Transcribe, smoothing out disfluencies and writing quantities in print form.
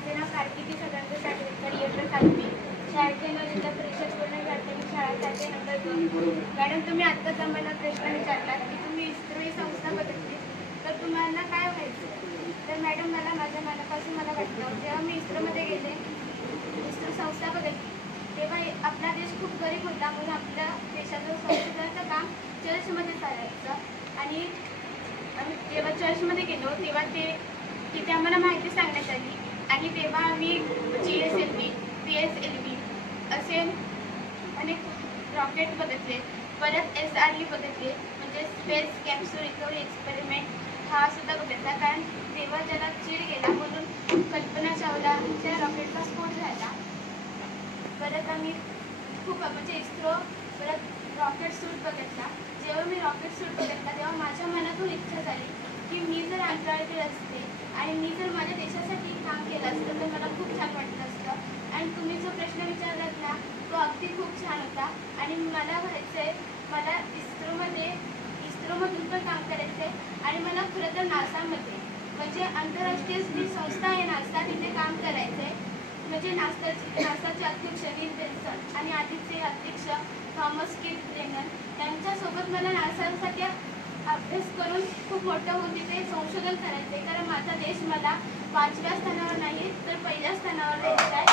माझे नाव कार्तिकी सदानंद साठवकर इयत्ता 7वी. शाळेचे नाव जिल्हा परिषद पूर्ण प्राथमिक शाळा शाखे नंबर 2. मॅडम, तुम्ही आत्ताच आम्हाला प्रश्न विचारलात की तुम्ही इस्रो ही संस्था बघितली तर तुम्हाला काय व्हायचं. तर मॅडम, मला माझ्या मनापासून वाटतं, जेव्हा मी इस्रोमध्ये गेले, इस्रो संस्था बघितली, तेव्हा आपला देश खूप गरीब होता, म्हणून आपल्या देशाचं संशोधनाचं काम चर्चमध्ये चालायचं. आणि आम्ही जेव्हा चर्चमध्ये गेलो तेव्हा तिथे आम्हाला माहिती सांगण्यात आली. आणि तेव्हा आम्ही GSLV, PSLV असे अनेक रॉकेट बघितले. परत SRE बघितले, म्हणजे स्पेस कॅप्सूल रिकव्हरी एक्सपेरिमेंट हा सुद्धा बघितला. कारण तेव्हा त्याला चीड गेला म्हणून कल्पना चावलाच्या रॉकेटचा स्फोट झाला. परत आम्ही खूप म्हणजे इस्रो, परत रॉकेट सूट बघितला. जेव्हा मी रॉकेट सूट बघितला तेव्हा माझ्या मनातून इच्छा झाली की मी जर अंतराळात असते आणि मी जर माझ्या देशासाठी काम केलं असतं तर मला खूप छान वाटलं असतं. आणि तुम्ही जो प्रश्न विचारलात ना, तो अगदी खूप छान होता. आणि मला व्हायचं आहे, मला इस्रोमधून पण काम करायचं आहे. आणि मला खरं तर नासामध्ये, म्हणजे आंतरराष्ट्रीय जी संस्था आहे नासा, तिथे काम करायचं आहे. म्हणजे नासाचे अध्यक्ष नील बेन्सन आणि आधीचे अध्यक्ष थॉमस किट ब्रेनर यांच्यासोबत मला नासासाठी अभ्यास करून खूप मोठं होऊन तिथे संशोधन करायचं आहे. कारण माझा देश मला 5व्या स्थानावर नाही तर पहिल्या स्थानावर द्यायचा आहे.